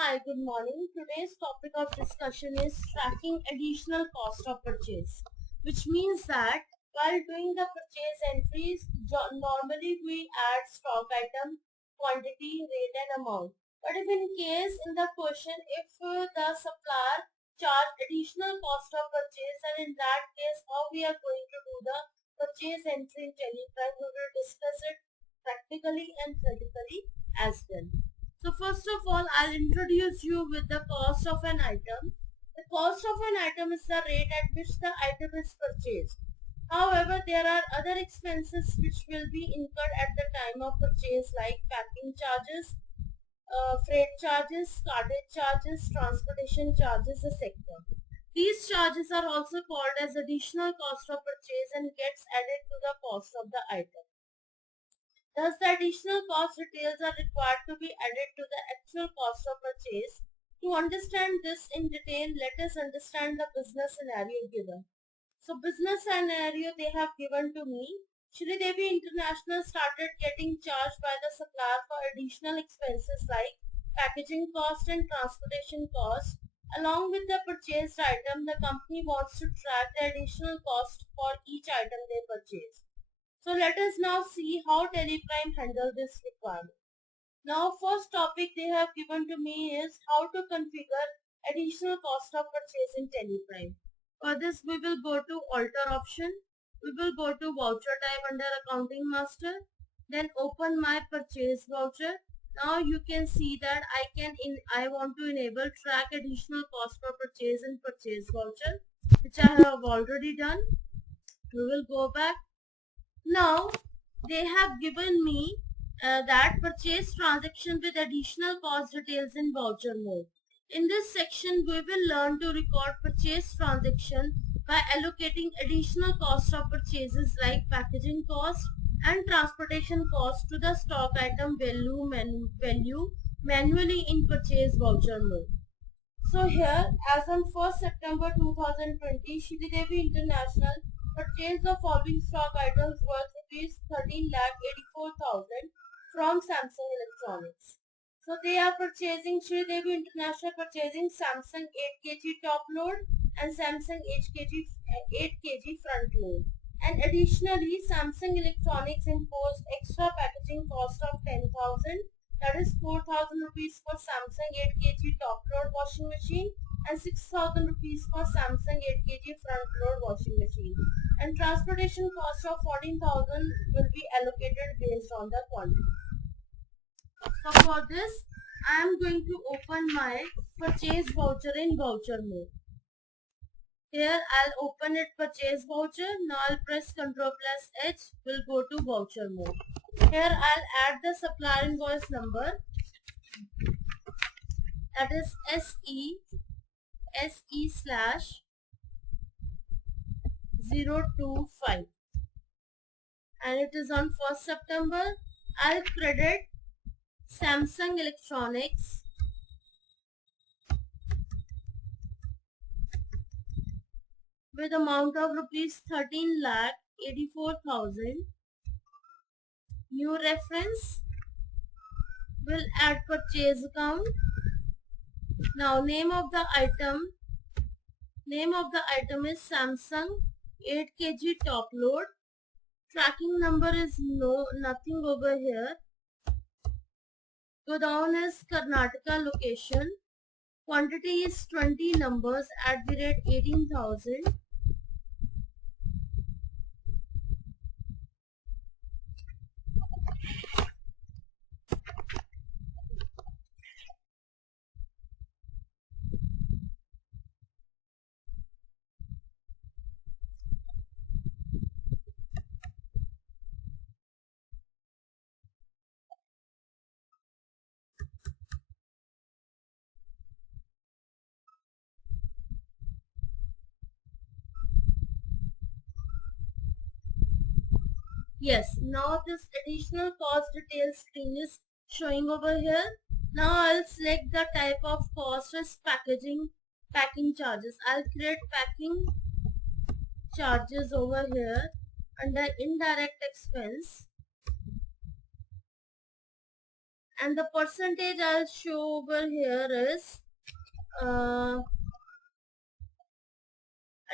Hi, good morning. Today's topic of discussion is tracking additional cost of purchase, which means that while doing the purchase entries, normally we add stock item, quantity, rate and amount. But if in case in the question, if the supplier charge additional cost of purchase, then in that case, how we are going to do the purchase entry in Telegram, we will discuss it practically and theoretically as well. So first of all, I'll introduce you with the cost of an item. The cost of an item is the rate at which the item is purchased. However, there are other expenses which will be incurred at the time of purchase like packing charges, freight charges, cartage charges, transportation charges, etc. These charges are also called as additional cost of purchase and gets added to the cost of the item. Thus, the additional cost details are required to be added to the actual cost of purchase. To understand this in detail, let us understand the business scenario given. So, business scenario they have given to me. Shri Devi International started getting charged by the supplier for additional expenses like packaging cost and transportation cost. Along with the purchased item, the company wants to track the additional cost for each item they purchase. So let us now see how Teleprime handle this requirement. Now first topic they have given to me is how to configure additional cost of purchase in Teleprime. For this we will go to alter option. We will go to voucher type under accounting master. Then open my purchase voucher. Now you can see that I want to enable track additional cost for purchase in purchase voucher, which I have already done. We will go back. Now they have given me that purchase transaction with additional cost details in voucher mode. In this section, we will learn to record purchase transaction by allocating additional cost of purchases like packaging cost and transportation cost to the stock item value manually in purchase voucher mode. So here, as on 1st September 2020, Shri Devi International purchased the following stock items worth rupees 13,84,000 from Samsung Electronics. So they are purchasing, Shri Devi International purchasing Samsung 8 kg top load and Samsung 8 kg front load. And additionally, Samsung Electronics imposed extra packaging cost of 10,000, that is 4,000 rupees for Samsung 8 kg top load washing machine and 6,000 rupees for Samsung 8 kg front load washing machine. And transportation cost of 14,000 will be allocated based on the quantity. So for this, I am going to open my purchase voucher in voucher mode. Here I'll open it purchase voucher. Now I'll press Ctrl plus H. Will go to voucher mode. Here I'll add the supplier invoice number, that is SE/025 and it is on 1st September. I'll credit Samsung Electronics with amount of rupees 13,84,000. New reference, will add purchase account. Now name of the item is Samsung 8 kg top load. Tracking number is nothing over here. Godown is Karnataka location. Quantity is 20 numbers at the rate 18,000. Yes, now this additional cost details screen is showing over here. Now I'll select the type of cost as packing charges. I'll create packing charges over here under indirect expense and the percentage I'll show over here is I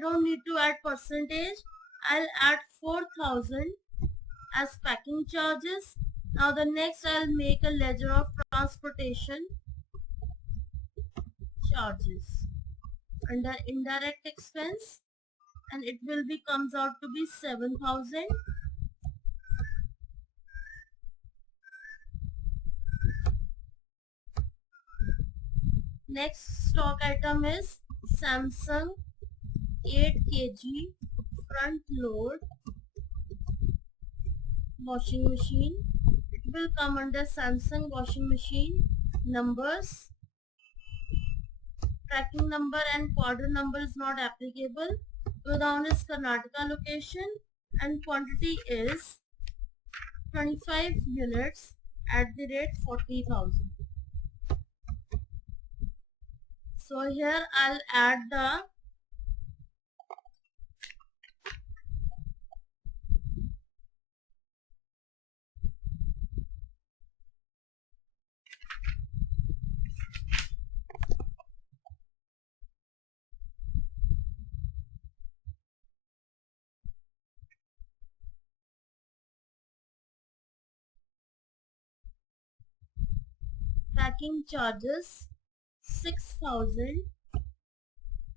don't need to add percentage. I'll add 4,000 as packing charges. Now the next I'll make a ledger of transportation charges under indirect expense, and it will be comes out to be 7,000. Next stock item is Samsung 8 kg front load washing machine. It will come under Samsung washing machine. Numbers, tracking number and quarter number is not applicable. Godown is Karnataka location and quantity is 25 units at the rate 40,000. So here I'll add the packing charges 6,000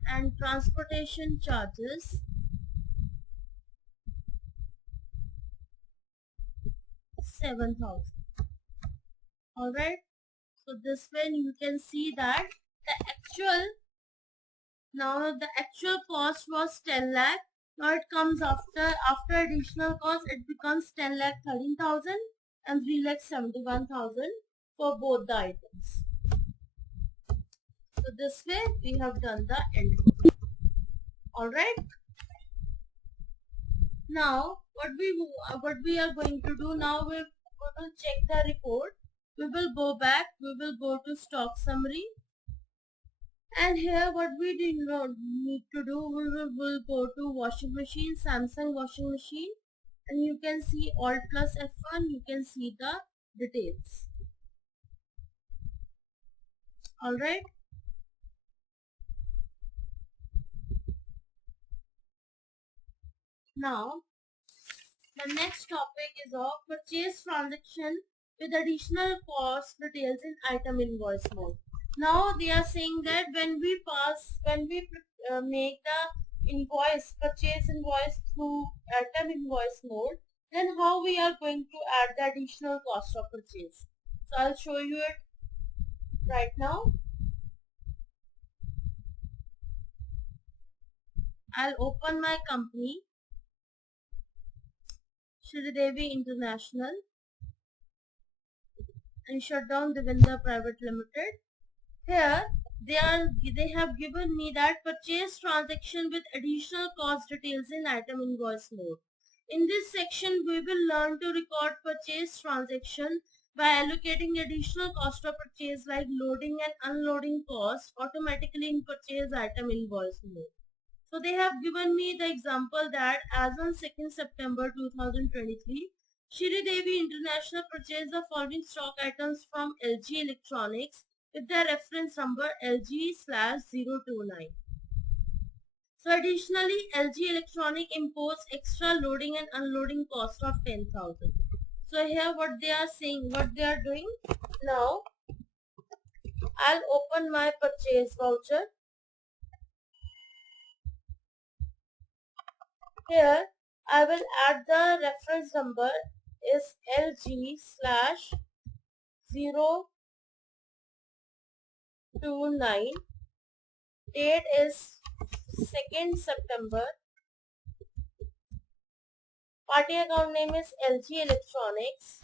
and transportation charges 7,000. Alright, so this way you can see that the actual cost was 10 lakh. Now it comes after additional cost, it becomes 10 lakh 13,000 and 3 lakh 71,000 for both the items. So this way we have done the entry. Alright. Now what we are going to do now, we're going to check the report. We will go back, we will go to stock summary, and here what we did not need to do, we will go to washing machine, Samsung washing machine, and you can see Alt plus F1, you can see the details. Alright. Now the next topic is of purchase transaction with additional cost details in item invoice mode. Now they are saying that when we make the purchase invoice through item invoice mode, then how we are going to add the additional cost of purchase. So I'll show you it right now. I'll open my company, Shridevi International, and shut down Devinder Private Limited. Here they have given me that purchase transaction with additional cost details in item invoice mode. In this section we will learn to record purchase transaction by allocating additional cost of purchase like loading and unloading cost automatically in purchase item invoice mode. So they have given me the example that as on 2nd September 2023, Shri Devi International purchased the following stock items from LG Electronics with their reference number LG/029. So additionally, LG Electronic imposed extra loading and unloading cost of 10,000. So here what they are saying, what they are doing. Now I'll open my purchase voucher. Here I will add the reference number is LG/029. Date is 2nd September. Party account name is LG Electronics.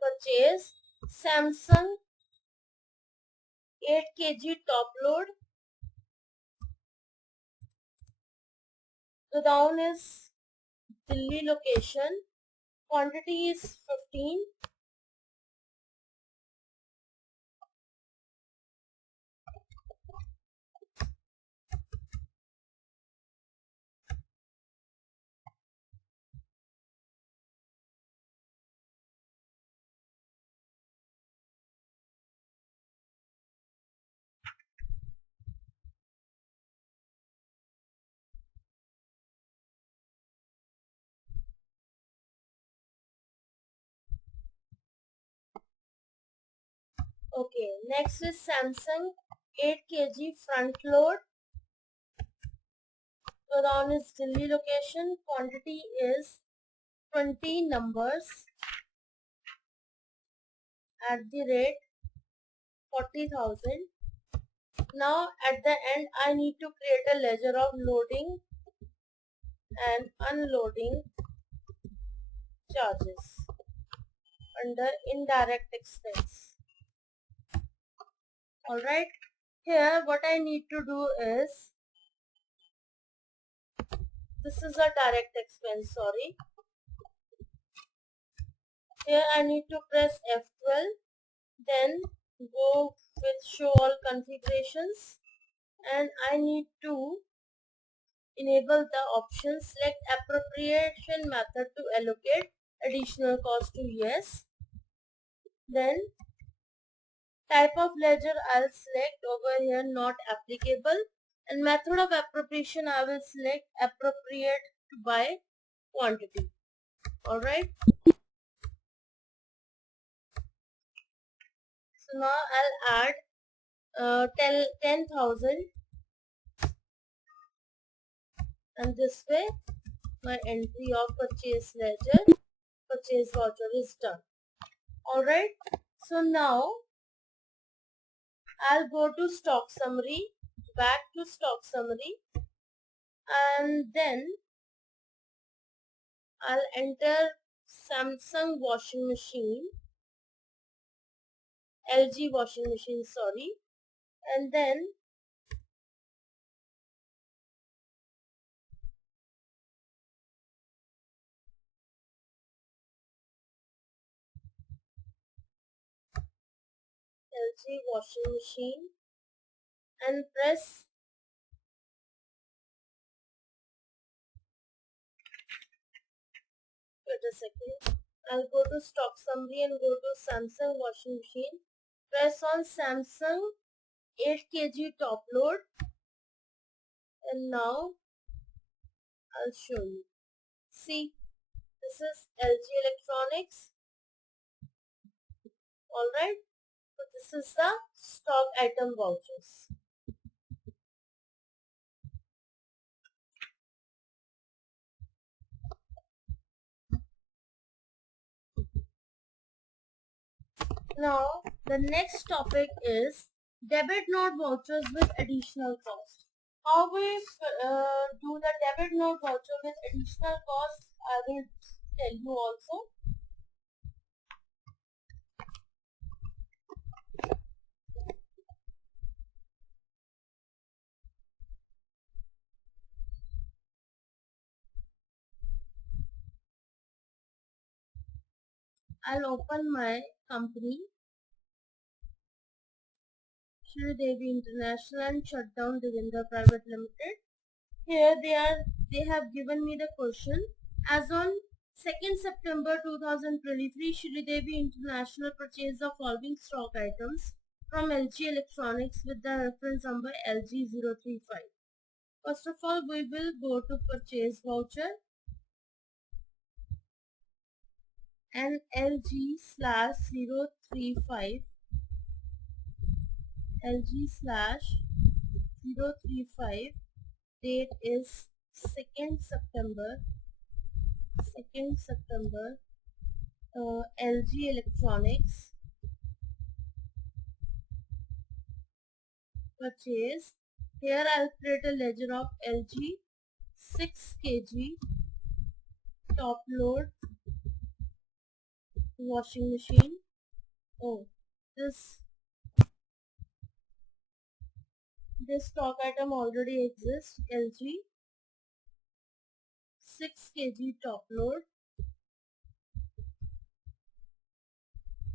Purchase Samsung 8 kg top load. Godown is Delhi location. Quantity is 15. Okay, next is Samsung 8 kg front load. Godown is Delhi location. Quantity is 20 numbers at the rate 40,000. Now at the end I need to create a ledger of loading and unloading charges under indirect expense. Alright, here what I need to do is, this is a direct expense, sorry. Here I need to press F12, then go with show all configurations, and I need to enable the option select appropriation method to allocate additional cost to yes. Then type of ledger I'll select over here not applicable, and method of appropriation I will select appropriate by quantity. Alright. So now I'll add 10,000, and this way my entry of purchase ledger, purchase voucher is done. Alright. So now I'll go to stock summary, back to stock summary, and then I'll enter Samsung washing machine, LG washing machine, sorry, and then LG washing machine and press wait a second. I'll go to stock summary and go to Samsung washing machine. Press on Samsung 8 kg top load, and now I'll show you. See, this is LG Electronics. Alright, so this is the stock item vouchers. Now the next topic is debit note vouchers with additional cost. How we do the debit note voucher with additional cost, I will tell you also. I'll open my company, Shri Devi International and Shutdown Devendra Private Limited. Here they have given me the question. As on 2nd September 2023, Shri Devi International purchased the following stock items from LG Electronics with the reference number LG035. First of all, we will go to purchase voucher and LG/035, LG/035, date is 2nd September, LG Electronics purchase. Here I'll create a ledger of LG 6 kg top load washing machine. Oh, this stock item already exists. LG 6 kg top load.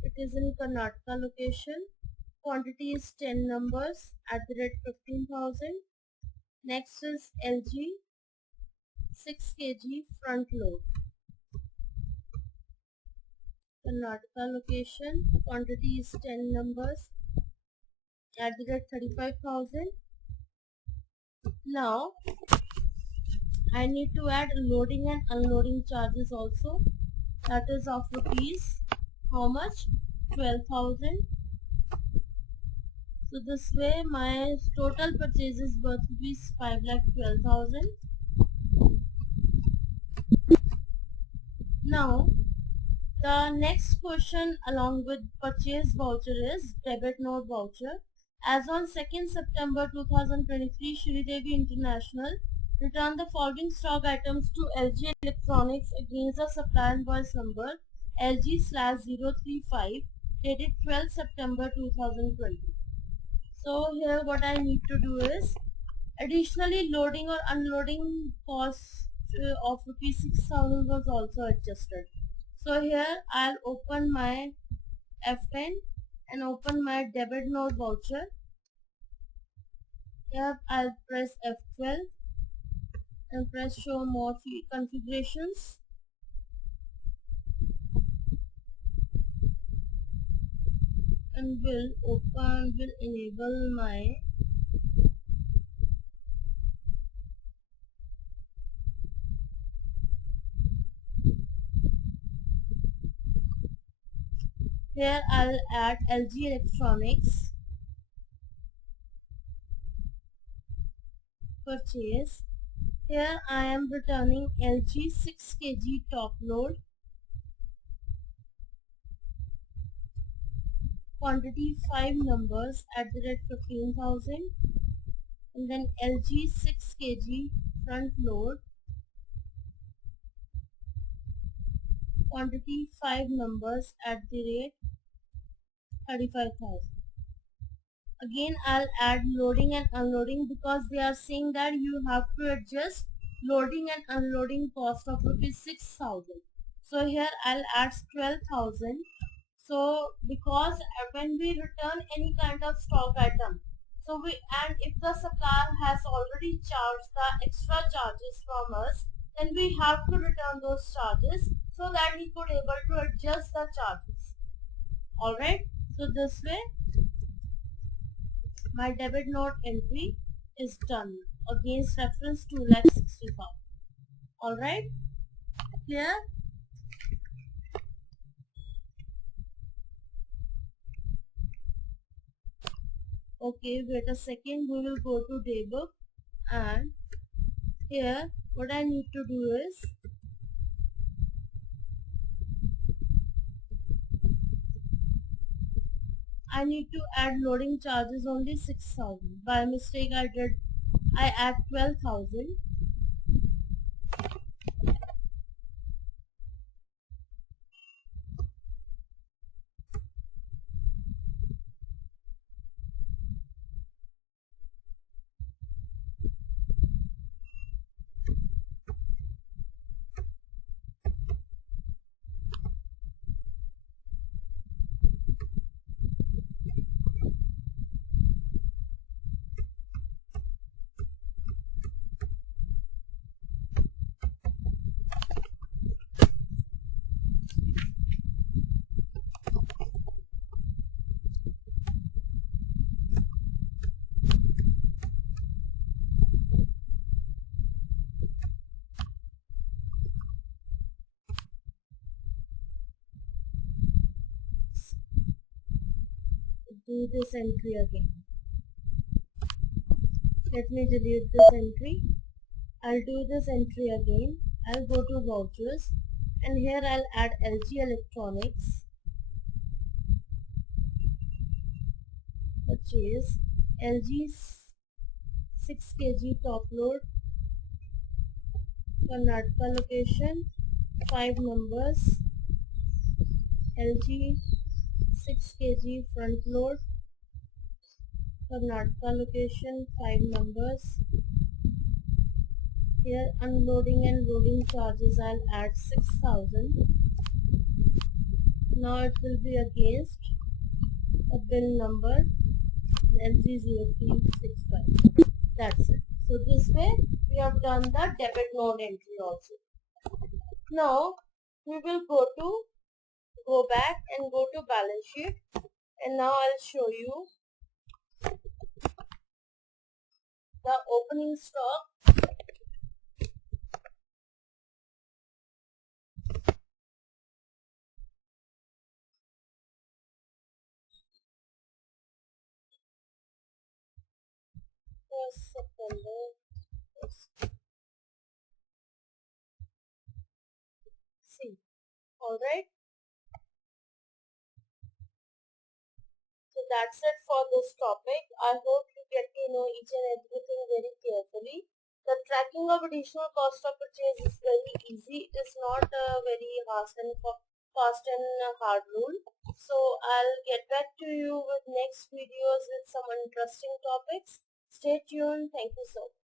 It is in Karnataka location. Quantity is 10 numbers at the rate 15,000. Next is LG 6 kg front load. Karnataka location. Quantity is 10 numbers at the rate 35,000. Now I need to add loading and unloading charges also. That is of rupees how much? 12,000. So this way my total purchases worth rupees 5,12,000. Now the next question along with purchase voucher is debit note voucher. As on 2nd September 2023, Shri Devi International returned the following stock items to LG Electronics against the supply invoice number LG/035 dated 12 September 2020. So here what I need to do is additionally loading or unloading cost of rupees 6,000 was also adjusted. So here I'll open my F10 and open my debit note voucher. Here I'll press F12 and press show more configurations. And will enable my here I'll add LG Electronics purchase. Here I am returning LG 6 kg top load, quantity 5 numbers at the rate 15,000, and then LG 6 kg front load, quantity 5 numbers at the rate 35,000. Again I'll add loading and unloading because they are saying that you have to adjust loading and unloading cost of rupees 6,000. So here I'll add 12,000. So because when we return any kind of stock item, so if the supplier has already charged the extra charges from us, then we have to return those charges so that we could able to adjust the charges. Alright, so this way my debit note entry is done against reference 2,65,000. Alright, clear? Okay, wait a second, we will go to daybook, and here what I need to do is I need to add loading charges only 6,000. By mistake I add 12,000. Do this entry again. Let me delete this entry. I'll do this entry again. I'll go to vouchers, and here I'll add LG Electronics purchase LG 6 kg top load, Karnataka location, 5 numbers, LG 6 kg front load, Karnataka location, 5 numbers. Here unloading and loading charges I'll add 6,000. Now it will be against a bill number LG0365. That's it. So this way we have done the debit note entry also. Now we will go back and go to balance sheet, and now I'll show you the opening stock. September. See, all right. So that's it for this topic. I hope you get to know each and everything very carefully. The tracking of additional cost of purchase is very easy. It is not a very fast and hard rule. So I'll get back to you with next videos with some interesting topics. Stay tuned. Thank you so much.